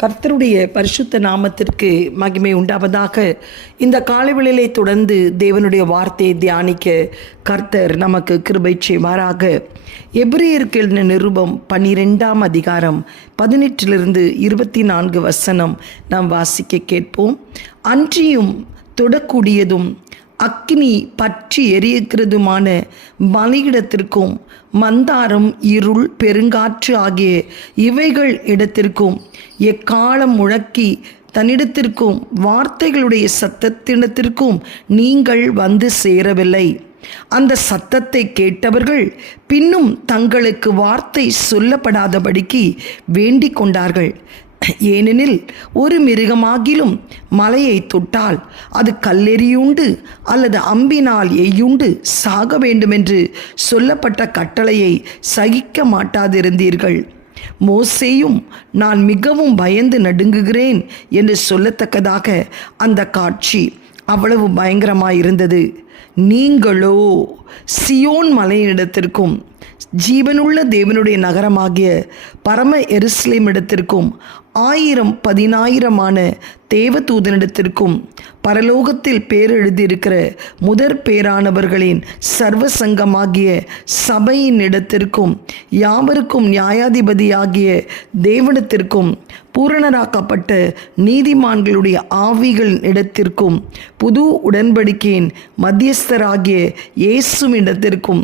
கர்த்தருடைய பரிசுத்த நாமத்திற்கு மகிமை உண்டாவதாக. இந்த காலைவேளையிலே தொடர்ந்து தேவனுடைய வார்த்தையை தியானிக்க கர்த்தர் நமக்கு கிருபை செய்வாராக. எபிரேயருக்கு எழுதின நிருபம் 12ஆம் அதிகாரம் 18 24 வசனம் நாம் வாசிக்க கேட்போம். அன்றியும் தொடக்கூடியதும் அக்கினி பற்றி எரிக்கிறதுமான பலியிடத்திற்கும் மந்தாரம், இருள், பெருங்காற்று ஆகிய இவைகள் இடத்திற்கும் எக்காலம் முழக்கி தன்னிடத்திற்கும் வார்த்தைகளுடைய சத்தத்திடத்திற்கும் நீங்கள் வந்து சேரவில்லை. அந்த சத்தத்தை கேட்டவர்கள் பின்னும் தங்களுக்கு வார்த்தை சொல்லப்படாதபடிக்கு வேண்டிக் கொண்டார்கள். ஏனெனில் ஒரு மிருகமாகிலும் மலையை தொட்டால் அது கல்லெறியுண்டு அல்லது அம்பினால் எய்யுண்டு சாக வேண்டுமென்று சொல்லப்பட்ட கட்டளையை சகிக்க மாட்டாதிருந்தீர்கள். மோசேயும் நான் மிகவும் பயந்து நடுங்குகிறேன் என்று சொல்லத்தக்கதாக அந்த காட்சி அவ்வளவு பயங்கரமாயிருந்தது. நீங்களோ சியோன் மலையிடத்திற்கும் ஜீவனுள்ள தேவனுடைய நகரமாகிய பரம எருசலேம் இடத்திற்கும் 1000-10,000 தேவதூதனிடத்திற்கும் பரலோகத்தில் பேரெழுதியிருக்கிற முதற் பேரானவர்களின் சர்வசங்கமாகிய சபையின் இடத்திற்கும் யாவருக்கும் நியாயாதிபதியாகிய தேவனிடத்திற்கும் பூரணராக்கப்பட்ட நீதிமான்களுடைய ஆவிகளின் இடத்திற்கும் புது உடன்படிக்கையின் மத்தியஸ்தராகிய இயேசுவினிடத்திற்கும்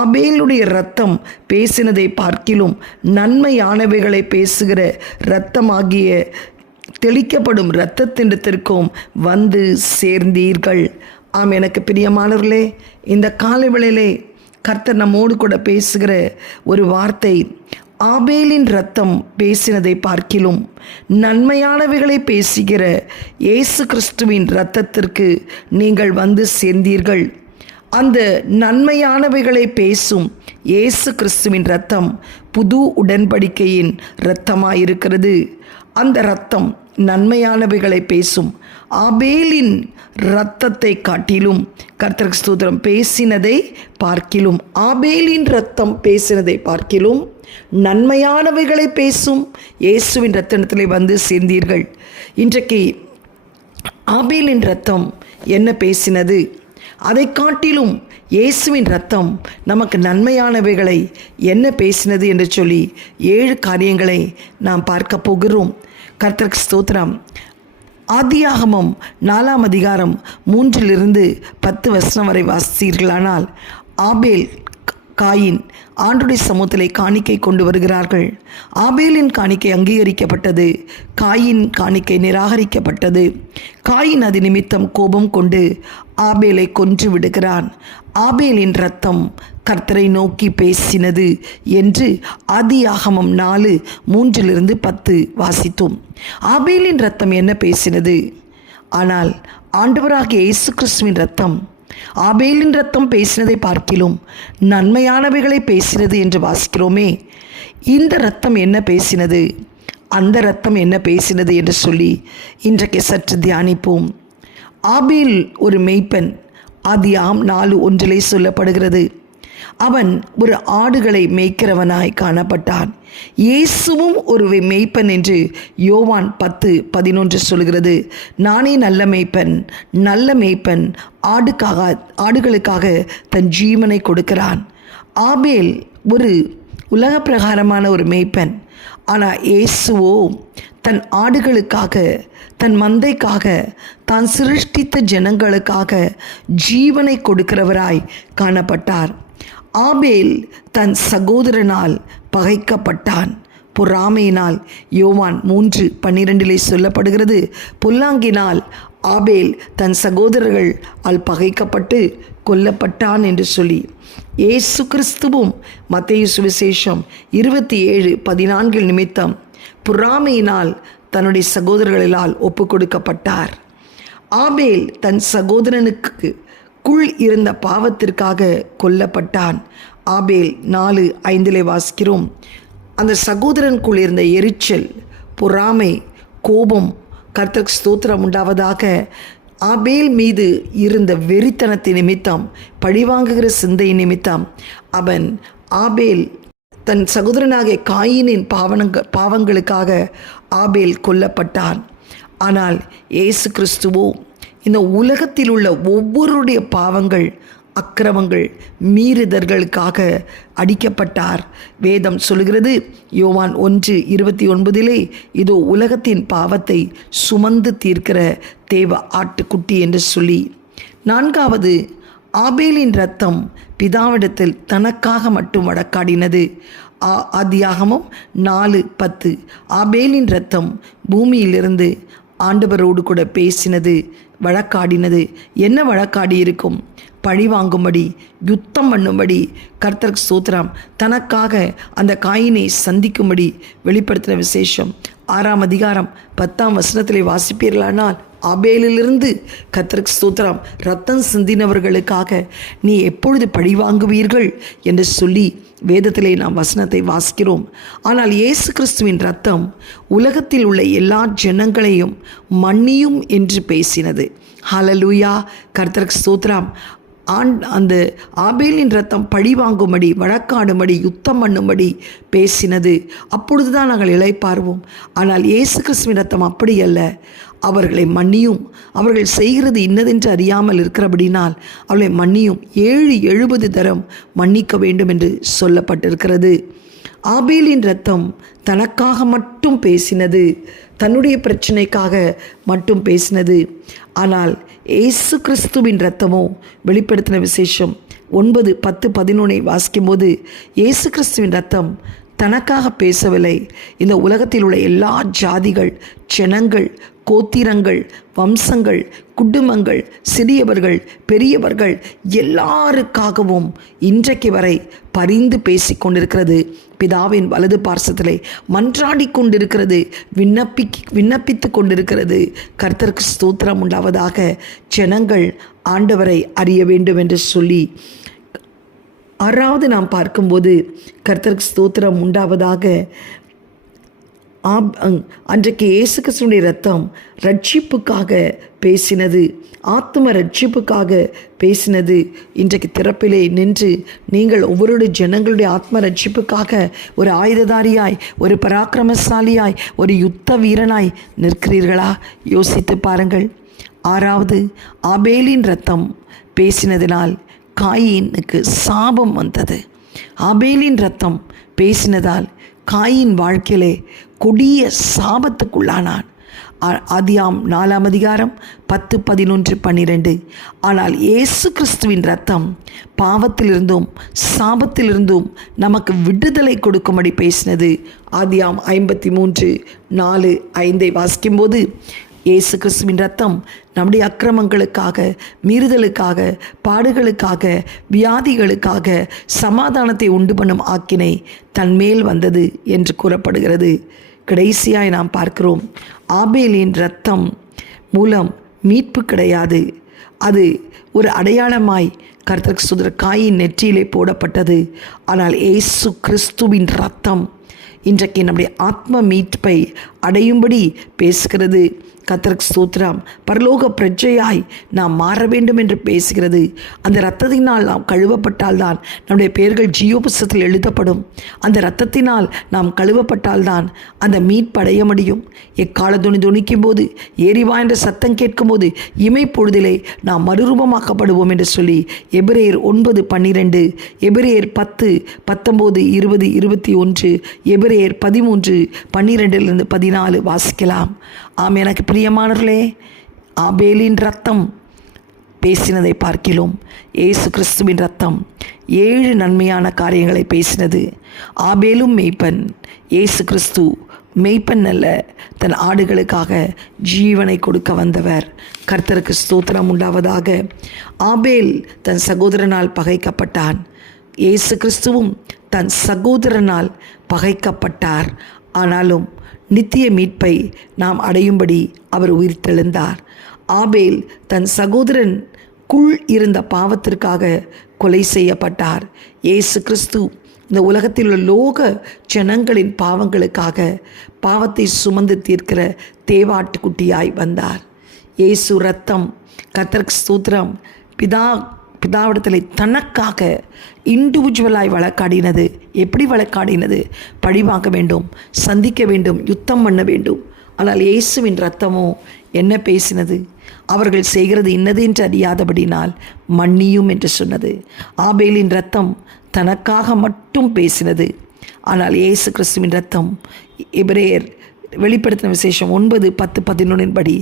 ஆபேலுடைய இரத்தம் பேசினதை பார்க்கிலும் நன்மையானவைகளை பேசுகிற இரத்தமாகிய தெளிக்கப்படும் இரத்தத்திடத்திற்கும் வந்து சேர்ந்தீர்கள். எனக்கு பிரியமானவர்களே, இந்த காலைவேளையிலே கர்த்தர் நம்மோடு கூட பேசுகிற ஒரு வார்த்தை, ஆபேலின் இரத்தம் பேசினதை பார்க்கிலும் நன்மையானவைகளை பேசுகிற இயேசு கிறிஸ்துவின் இரத்தத்திற்கு நீங்கள் வந்து சேர்ந்தீர்கள். அந்த நன்மையானவைகளை பேசும் இயேசு கிறிஸ்துவின் இரத்தம் புது உடன்படிக்கையின் இரத்தமாயிருக்கிறது. அந்த இரத்தம் நன்மையானவைகளை பேசும். ஆபேலின் இரத்தத்தை காட்டிலும் கர்த்தருக்கு ஸ்தோத்திரம் பேசினதை பார்க்கிலும், ஆபேலின் இரத்தம் பேசினதை பார்க்கிலும் நன்மையானவைகளை பேசும் இயேசுவின் இரத்தத்திலே வந்து சேர்ந்தீர்கள். இன்றைக்கு ஆபேலின் இரத்தம் என்ன பேசினது? அதை காட்டிலும் இயேசுவின் இரத்தம் நமக்கு நன்மையானவைகளை என்ன பேசினது என்று சொல்லி 7 காரியங்களை நாம் பார்க்க போகிறோம். கர்த்தருக்கு ஸ்தோத்திரம். ஆதியாகமம் 4ஆம் அதிகாரம் 3-10 வசனம் வரை வாசித்தீர்களானால், ஆபேல், காயின் ஆண்டுடைய சமூகத்திலே காணிக்கை கொண்டு வருகிறார்கள். ஆபேலின் காணிக்கை அங்கீகரிக்கப்பட்டது, காயின் காணிக்கை நிராகரிக்கப்பட்டது. காயின் அது நிமித்தம் கோபம் கொண்டு ஆபேலை கொன்று விடுகிறான். ஆபேலின் இரத்தம் கர்த்தரை நோக்கி பேசினது என்று ஆதியாகமம் 4:3-10 வாசித்தோம். ஆபேலின் இரத்தம் என்ன பேசினது? ஆனால் ஆண்டவராகிய இயேசு கிறிஸ்துவின் இரத்தம் ஆபேலின் இரத்தம் பேசினதை பார்க்கிலும் நன்மையானவைகளை பேசினது என்று வாசிக்கிறோமே. இந்த இரத்தம் என்ன பேசினது? அந்த இரத்தம் என்ன பேசினது என்று சொல்லி இன்றைக்கு சற்று தியானிப்போம். ஆபேல் ஒரு மேய்ப்பன். ஆதியாகமம் 4:1 சொல்லப்படுகிறது, அவன் ஒரு ஆடுகளை மேய்க்கிறவனாய் காணப்பட்டான். இயேசுவும் ஒரு மேய்ப்பன் என்று யோவான் 10:11 சொல்கிறது. நானே நல்ல மேய்ப்பன், நல்ல மேய்ப்பன் ஆடுகளுக்காக தன் ஜீவனை கொடுக்கிறான். ஆபேல் ஒரு உலக பிரகாரமான ஒரு மேய்ப்பன். ஆனால் இயேசுவோ தன் ஆடுகளுக்காக, தன் மந்தைக்காக, தான் சிருஷ்டித்த ஜனங்களுக்காக ஜீவனை கொடுக்கிறவராய் காணப்பட்டார். ஆபேல் தன் சகோதரனால் பகைக்கப்பட்டான், பொறாமையினால். யோவான் 3:12 சொல்லப்படுகிறது, பொல்லாங்கினால் ஆபேல் தன் சகோதரர்கள் பகைக்கப்பட்டு கொல்லப்பட்டான் என்று சொல்லி. இயேசு கிறிஸ்துவும் மத்தேயு சுவிசேஷம் 27:14 நிமித்தம் பொறாமையினால் தன்னுடைய சகோதரர்களால் ஒப்பு கொடுக்கப்பட்டார். ஆபேல் தன் சகோதரனுக்கு இருந்த பாவத்திற்காக கொல்லப்பட்டான். ஆபேல் 4:5 வாசிக்கிறோம். அந்த சகோதரனுக்குள் இருந்த எரிச்சல், பொறாமை, கோபம், கர்த்தருக்கு ஸ்தோத்திரம் உண்டாவதாக, ஆபேல் மீது இருந்த வெறித்தனத்தின் நிமித்தம், பழிவாங்குகிற சிந்தை நிமித்தம் அவன் ஆபேல் தன் சகோதரனாகிய காயினின் பாவங்களுக்காக ஆபேல் கொல்லப்பட்டான். ஆனால் இயேசு கிறிஸ்துவோ இந்த உலகத்தில் உள்ள ஒவ்வொருடைய பாவங்கள், அக்கிரமங்கள், மீறுதல்களுக்காக அடிக்கப்பட்டார். வேதம் சொல்கிறது, யோவான் 1:29, இதோ உலகத்தின் பாவத்தை சுமந்து தீர்க்கிற தேவ ஆட்டுக்குட்டி என்று சொல்லி. 4வது, ஆபேலின் இரத்தம் பிதாவிடத்தில் தனக்காக மட்டும் வழக்காடினது. ஆதியாகமம் 4:10. ஆபேலின் இரத்தம் பூமியிலிருந்து ஆண்டவரோடு கூட பேசினது, வழக்காடினது. என்ன வழக்காடி இருக்கும்? பழி வாங்கும்படி, யுத்தம் பண்ணும்படி, கர்த்தருக்கு ஸ்தோத்திரம், தனக்காக அந்த காயினை சந்திக்கும்படி வெளிப்படுத்தின விசேஷம். 6ஆம் அதிகாரம் 10ஆம் வசனத்திலே வாசிப்பீர்களானால், ஆபேலிலிருந்து கர்த்தருக்கு ஸ்தோத்திரம் ரத்தம் சிந்தினவர்களுக்காக நீ எப்பொழுது பழி வாங்குவீர்கள் என்று சொல்லி வேதத்திலே நாம் வசனத்தை வாசிக்கிறோம். ஆனால் இயேசு கிறிஸ்துவின் ரத்தம் உலகத்தில் உள்ள எல்லா ஜனங்களையும் மன்னியும் என்று பேசினது. ஹல்லேலூயா, கர்த்தருக்கு ஸ்தோத்திரம். அந்த ஆபேலின் ரத்தம் பழி வாங்கும்படி, வழக்காடும்படி, யுத்தம் பண்ணும்படி பேசினது. அப்பொழுது தான் நாங்கள் இளைப்பாறுவோம். ஆனால் இயேசு கிறிஸ்துவின் ரத்தம் அப்படி அல்ல. அவர்களை மன்னியும், அவர்கள் செய்கிறது இன்னதென்று அறியாமல் இருக்கிறபடினால் அவர்களை மன்னியும், 70 தரம் மன்னிக்க வேண்டும் என்று சொல்லப்பட்டிருக்கிறது. ஆபேலின் ரத்தம் தனக்காக மட்டும் பேசினது, தன்னுடைய பிரச்சனைக்காக மட்டும் பேசினது. ஆனால் இயேசு கிறிஸ்துவின் இரத்தமோ வெளிப்படுத்தின விசேஷம் 9, 10, 11 வாசிக்கும்போது, இயேசு கிறிஸ்துவின் இரத்தம் தனக்காக பேசவில்லை. இந்த உலகத்தில் உள்ள எல்லா ஜாதிகள், ஜனங்கள், கோத்திரங்கள், வம்சங்கள், குடும்பங்கள், சிறியவர்கள், பெரியவர்கள் எல்லாருக்காகவும் இன்றைக்கு வரை பரிந்து பேசிக் கொண்டிருக்கிறது. பிதாவின் வலது பார்சத்திலே மன்றாடி கொண்டிருக்கிறது, விண்ணப்பித்து கொண்டிருக்கிறது. கர்த்தருக்கு ஸ்தோத்திரம் உண்டாவதாக. ஜனங்கள் ஆண்டவரை அறிய வேண்டும் என்று சொல்லி 6வது நாம் பார்க்கும்போது, கர்த்தருக்கு ஸ்தோத்திரம் உண்டாவதாக, அன்றைக்கு இயேசு கிறிஸ்துவின் இரத்தம் ரட்சிப்புக்காக பேசினது, ஆத்ம ரட்சிப்புக்காக பேசினது. இன்றைக்கு திறப்பிலே நின்று நீங்கள் ஒவ்வொரு ஜனங்களுடைய ஆத்ம ரட்சிப்புக்காக ஒரு ஆயுததாரியாய், ஒரு பராக்கிரமசாலியாய், ஒரு யுத்த வீரனாய் நிற்கிறீர்களா? யோசித்து பாருங்கள். 6வது, ஆபேலின் இரத்தம் பேசினதினால் காயினுக்கு சாபம் வந்தது. ஆபேலின் இரத்தம் பேசினதால் காயின் வாழ்க்கையிலே கொடிய சாபத்துக்குள்ளானான். ஆதியாம் 4ஆம் அதிகாரம் 10, 11, 12. ஆனால் இயேசு கிறிஸ்துவின் இரத்தம் பாவத்திலிருந்தும் சாபத்திலிருந்தும் நமக்கு விடுதலை கொடுக்கும்படி பேசினது. ஆதியாம் 53, 4, 5 வாசிக்கும்போது, இயேசு கிறிஸ்துவின் இரத்தம் நம்முடைய அக்கிரமங்களுக்காக, மீறுதலுக்காக, பாடுகளுக்காக, வியாதிகளுக்காக சமாதானத்தை உண்டு பண்ணும் ஆக்கினை தன்மேல் வந்தது என்று கூறப்படுகிறது. கடைசியாய் நாம் பார்க்கிறோம், ஆபேலின் இரத்தம் மூலம் மீட்பு கிடையாது. அது ஒரு அடையாளமாய் கர்த்தருக்கு ஸ்தோத்திர காயின் நெற்றியிலே போடப்பட்டது. ஆனால் இயேசு கிறிஸ்துவின் இரத்தம் இன்றைக்கு நம்முடைய ஆத்ம மீட்பை அடையும்படி பேசுகிறது. கர்த்தருக்கு ஸ்தோத்திரம். பரலோக பிரஜையாய் நாம் மாற வேண்டும் என்று பேசுகிறது. அந்த இரத்தத்தினால் நாம் கழுவப்பட்டால்தான் நம்முடைய பெயர்கள் ஜீவ புஸ்தகத்தில் எழுதப்படும். அந்த இரத்தத்தினால் நாம் கழுவப்பட்டால்தான் அந்த மீட்படைய முடியும். எக்கால துணிக்கும் போது, ஏறிவா என்ற சத்தம் கேட்கும் போது இமைப்பொழுதிலே நாம் மறுரூபமாக்கப்படுவோம் என்று சொல்லி எபிரேயர் 9, 12, எபிரேயர் 10, 19, 20, 21, எபிரேயர் 13, 12 14 வாசிக்கலாம். ஆம், எனக்கு பிரியமானவர்களே, ஆபேலின் இரத்தம் பேசினதை பார்க்கிறோம். இயேசு கிறிஸ்துவின் இரத்தம் 7 நன்மையான காரியங்களை பேசினது. ஆபேலும் மெய்ப்பன், இயேசு கிறிஸ்து மெய்ப்பன் அல்ல, தன் ஆடுகளுக்காக ஜீவனை கொடுக்க வந்தவர். கர்த்தருக்கு ஸ்தோத்திரம் உண்டாவதாக. ஆபேல் தன் சகோதரனால் பகைக்கப்பட்டான். இயேசு கிறிஸ்துவும் தன் சகோதரனால் பகைக்கப்பட்டார். ஆனாலும் நித்திய மீட்பை நாம் அடையும்படி அவர் உயிர்த்தெழுந்தார். ஆபேல் தன் சகோதரனுக்குள் இருந்த பாவத்திற்காக கொலை செய்யப்பட்டார். இயேசு கிறிஸ்து இந்த உலகத்தில் உள்ள லோக ஜனங்களின் பாவங்களுக்காக பாவத்தை சுமந்து தீர்க்கிற தேவாட்டுக்குட்டியாய் வந்தார். இயேசு ரத்தம், கர்த்தருக்கு ஸ்தோத்திரம், பிதா பிதாவிடத்தில் தனக்காக இண்டிவிஜுவலாய் வழக்காடினது. எப்படி வழக்காடினது? பழி வாங்க வேண்டும், சந்திக்க வேண்டும், யுத்தம் பண்ண வேண்டும். ஆனால் இயேசுவின் இரத்தமோ என்ன பேசினது? அவர்கள் செய்கிறது இன்னது என்று அறியாதபடினால் மன்னியும் என்று சொன்னது. ஆபேலின் இரத்தம் தனக்காக மட்டும் பேசினது. ஆனால் இயேசு கிறிஸ்துவின் இரத்தம், எபிரேயர் வெளிப்படுத்தின விசேஷம் 9:10-11 படி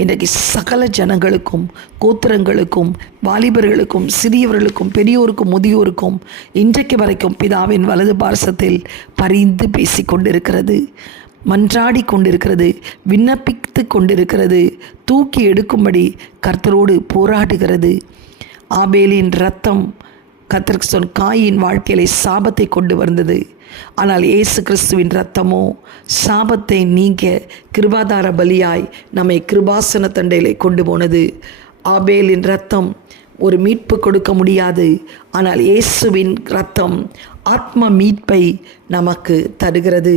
இன்றைக்கு சகல ஜனங்களுக்கும், கோத்திரங்களுக்கும், வாலிபர்களுக்கும், சிறியவர்களுக்கும், பெரியோருக்கும், முதியோருக்கும் இன்றைக்கு வரைக்கும் பிதாவின் வலது பார்சத்தில் பரிந்து பேசி கொண்டிருக்கிறது, மன்றாடி கொண்டிருக்கிறது, விண்ணப்பித்து கொண்டிருக்கிறது, தூக்கி எடுக்கும்படி கர்த்தரோடு போராடுகிறது. ஆபேலின் இரத்தம் கர்த்தருக்கு சொன்ன காயின் வாழ்க்கையிலே சாபத்தை கொண்டு வந்தது. ஆனால் இயேசு கிறிஸ்துவின் இரத்தமோ சாபத்தை நீங்க கிருபாதார பலியாய் நம்மை கிருபாசன தண்டையிலே கொண்டு போனது. ஆபேலின் இரத்தம் ஒரு மீட்பு கொடுக்க முடியாது. ஆனால் இயேசுவின் இரத்தம் ஆத்ம மீட்பை நமக்கு தருகிறது.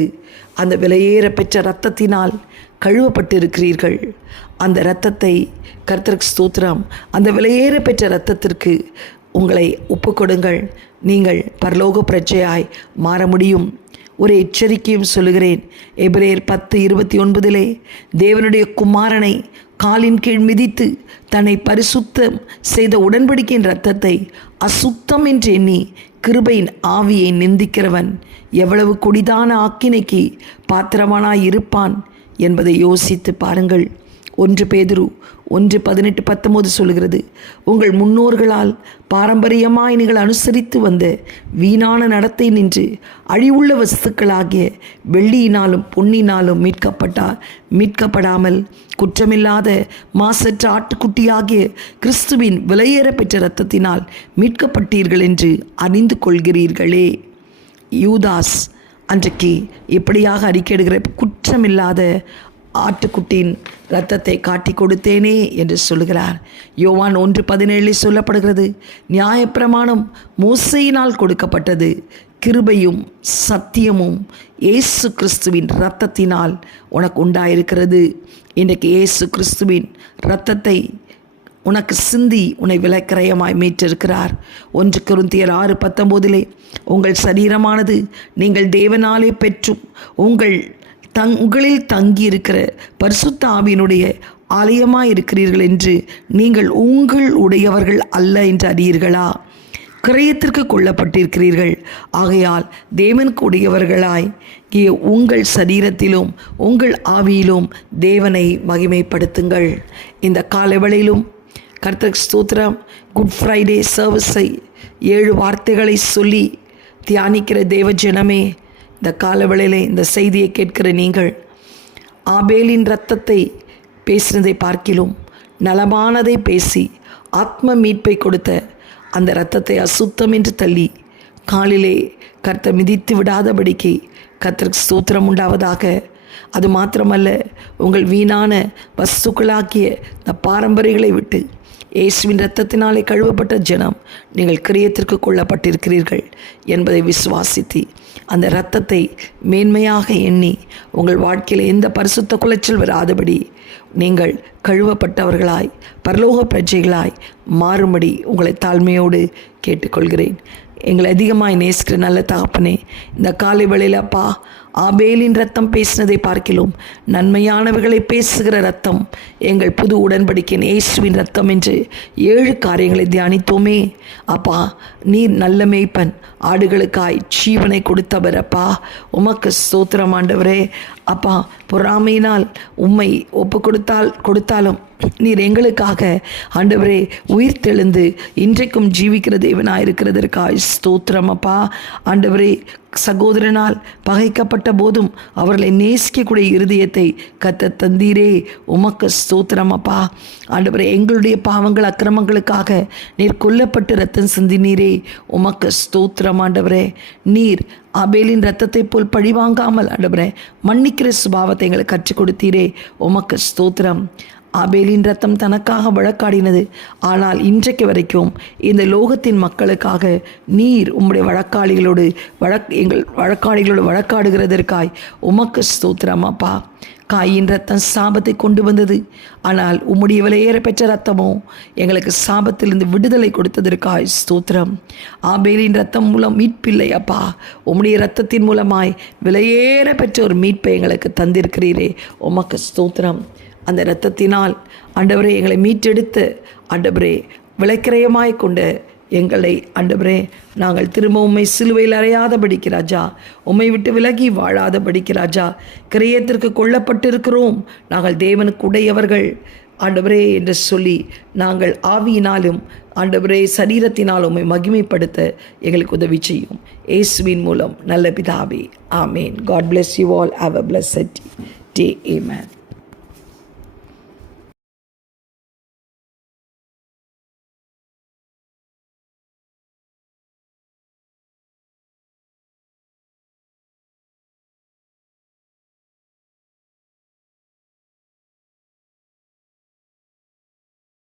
அந்த விலையேற பெற்ற இரத்தத்தினால் கழுவப்பட்டிருக்கிறீர்கள். அந்த இரத்தத்தை கர்த்தருக்கு ஸ்தோத்திரம். அந்த விலையேற பெற்ற இரத்தத்திற்கு உங்களை ஒப்புக்கொடுங்கள். நீங்கள் பரலோக பிரஜையாய் மாற முடியும். ஒரு எச்சரிக்கையும் சொல்லுகிறேன். எபிரேயர் 10:29 தேவனுடைய குமாரனை காலின் கீழ் மிதித்து தன்னை பரிசுத்தம் செய்த உடன்படிக்கையின் இரத்தத்தை அசுத்தம் என்று எண்ணி கிருபையின் ஆவியை நிந்திக்கிறவன் எவ்வளவு கொடிதான ஆக்கினைக்கு பாத்திரமானாய் இருப்பான் என்பதை யோசித்து பாருங்கள். 1 பேதுரு 1:18-19 சொல்கிறது, உங்கள் முன்னோர்களால் பாரம்பரியமாய் நீங்கள் அனுசரித்து வந்த வீணான நடத்தை நின்று அழிவுள்ள வஸ்துக்களாகிய வெள்ளியினாலும் பொன்னினாலும் மீட்கப்படாமல் குற்றமில்லாத மாசற்ற ஆட்டுக்குட்டியாகிய கிறிஸ்துவின் விலையேற பெற்ற இரத்தத்தினால் மீட்கப்பட்டீர்கள் என்று அறிந்து கொள்கிறீர்களே. யூதாஸ் அன்றைக்கு எப்படியாக அறிக்கையிடுகிற குற்றமில்லாத ஆட்டுக்குட்டியின் இரத்தத்தை காட்டி கொடுத்தேனே என்று சொல்லுகிறார். யோவான் 1:17 சொல்லப்படுகிறது, நியாயப்பிரமாணம் மோசேயினால் கொடுக்கப்பட்டது, கிருபையும் சத்தியமும் இயேசு கிறிஸ்துவின் இரத்தத்தினால் உனக்கு உண்டாயிருக்கிறது. இன்றைக்கு இயேசு கிறிஸ்துவின் இரத்தத்தை உனக்கு சிந்தி உன்னை விலைக்கிரயமாய் மீட்டிருக்கிறார். 1 கொரிந்தியர் 6:19 உங்கள் சரீரமானது நீங்கள் தேவனாலே பெற்றும் உங்களில் தங்கியிருக்கிற பரிசுத்த ஆவியினுடைய ஆலயமாய் இருக்கிறீர்கள் என்று நீங்கள் உங்கள் உடையவர்கள் அல்ல என்று அறியீர்களா? கிரயத்திற்கு கொள்ளப்பட்டிருக்கிறீர்கள். ஆகையால் தேவனுக்கு உடையவர்களாய் உங்கள் சரீரத்திலும் உங்கள் ஆவியிலும் தேவனை மகிமைப்படுத்துங்கள். இந்த காலவேளையிலும் கர்த்தருக்கு ஸ்தோத்திரம். குட் ஃப்ரைடே சர்வீஸை 7 வார்த்தைகளை சொல்லி தியானிக்கிற தேவ ஜனமே, இந்த காலவேளையிலே இந்த செய்தியை கேட்கிற நீங்கள் ஆபேலின் இரத்தத்தை பேசினதை பார்க்கிலும் நலமானதை பேசி ஆத்ம மீட்பை கொடுத்த அந்த இரத்தத்தை அசுத்தம் என்று தள்ளி காலிலே கர்த்தர் மிதித்து விடாதபடிக்கு கர்த்தருக்கு ஸ்தோத்திரம் உண்டாவதாக. அது மாத்திரமல்ல, உங்கள் வீணான வஸ்துக்களாக்கிய இந்த பாரம்பரியங்களை விட்டு இயேசுவின் இரத்தத்தினாலே கழுவப்பட்ட ஜனம் நீங்கள் கிரியத்திற்கு கொள்ளப்பட்டிருக்கிறீர்கள் என்பதை விசுவாசித்து அந்த இரத்தத்தை மேன்மையாக எண்ணி உங்கள் வாழ்க்கையில் எந்த பரிசுத்த குலைச்சல் வராதபடி நீங்கள் கழுவப்பட்டவர்களாய் பரலோக பிரஜைகளாய் மாறும்படி உங்களை தாழ்மையோடு கேட்டுக்கொள்கிறேன். எங்களை அதிகமாய் நேசிக்கிற நல்ல தகப்பனே, இந்த காலை வேளையில் அப்பா, ஆபேலின் ரத்தம் பேசினதை பார்க்கிலும் நன்மையானவர்களை பேசுகிற ரத்தம் எங்கள் புது உடன்படிக்கையின் இயேசுவின் ரத்தம் என்று 7 காரியங்களை தியானித்தோமே. அப்பா, நீர் நல்ல மேய்ப்பன், ஆடுகளுக்காய் ஜீவனை கொடுத்தவர். அப்பா, உமக்கு ஸ்தோத்திரம் ஆண்டவரே. அப்பா, பொறாமையினால் உம்மை ஒப்பு கொடுத்தாலும் நீர் எங்களுக்காக ஆண்டவரே உயிர் தெழுந்து இன்றைக்கும் ஜீவிக்கிற தேவனாயிருக்கிறதற்காய் ஸ்தோத்திரம். அப்பா ஆண்டவரே, சகோதரனால் பகைக்கப்பட்ட போதும் அவர்களை நேசிக்கக்கூடிய இருதயத்தை கர்த்தர் தந்தீரே, உமக்கு ஸ்தோத்திரம். அப்பா ஆண்டவரே, எங்களுடைய பாவங்கள் அக்கிரமங்களுக்காக நீர் கொல்லப்பட்டு ரத்தம் சிந்தினீரே, உமக்கு ஸ்தோத்திரம். ஆண்டவரே, நீர் ஆபேலின் ரத்தத்தை போல் பழிவாங்காமல் ஆண்டவரே மன்னிக்கிற சுபாவத்தை எங்களுக்கு கற்றுக் கொடுத்தீரே, உமக்கு ஸ்தோத்திரம். ஆபேலின் ரத்தம் தனக்காக வழக்காடினது. ஆனால் இன்றைக்கு வரைக்கும் இந்த லோகத்தின் மக்களுக்காக நீர் உம்முடைய வழக்காளிகளோடு வழக்காடுகிறதற்காய் உமக்கு ஸ்தோத்திரம். அப்பா, காயின் ரத்தம் சாபத்தை கொண்டு வந்தது, ஆனால் உம்முடைய விலையேற பெற்ற ரத்தமோ எங்களுக்கு சாபத்திலிருந்து விடுதலை கொடுத்ததற்காய் ஸ்தோத்திரம். ஆபேலின் ரத்தம் மூலம் மீட்பில்லை அப்பா, உம்முடைய ரத்தத்தின் மூலமாய் விலையேற பெற்ற ஒரு மீட்பை எங்களுக்கு தந்திருக்கிறீரே, உமக்கு ஸ்தோத்திரம். அந்த இரத்தத்தினால் ஆண்டவரே எங்களை மீட்டெடுத்து ஆண்டவரே விலைக்கிரயமாய் கொண்டு எங்களை ஆண்டவரே நாங்கள் திரும்ப உம்மை சிலுவையில் அறையாதபடிக்கு ராஜா, உம்மை விட்டு விலகி வாழாதபடிக்கு ராஜா, கிரயத்திற்கு கொல்லப்பட்டிருக்கிறோம், நாங்கள் தேவனுக்கு உடையவர்கள் ஆண்டவரே என்று சொல்லி நாங்கள் ஆவியினாலும் ஆண்டவரே சரீரத்தினாலும் உம்மை மகிமைப்படுத்த எங்களுக்கு உதவி செய்யும். இயேசுவின் மூலம் நல்ல பிதாவே, ஆமேன். God bless you all. Have a blessed day. Amen.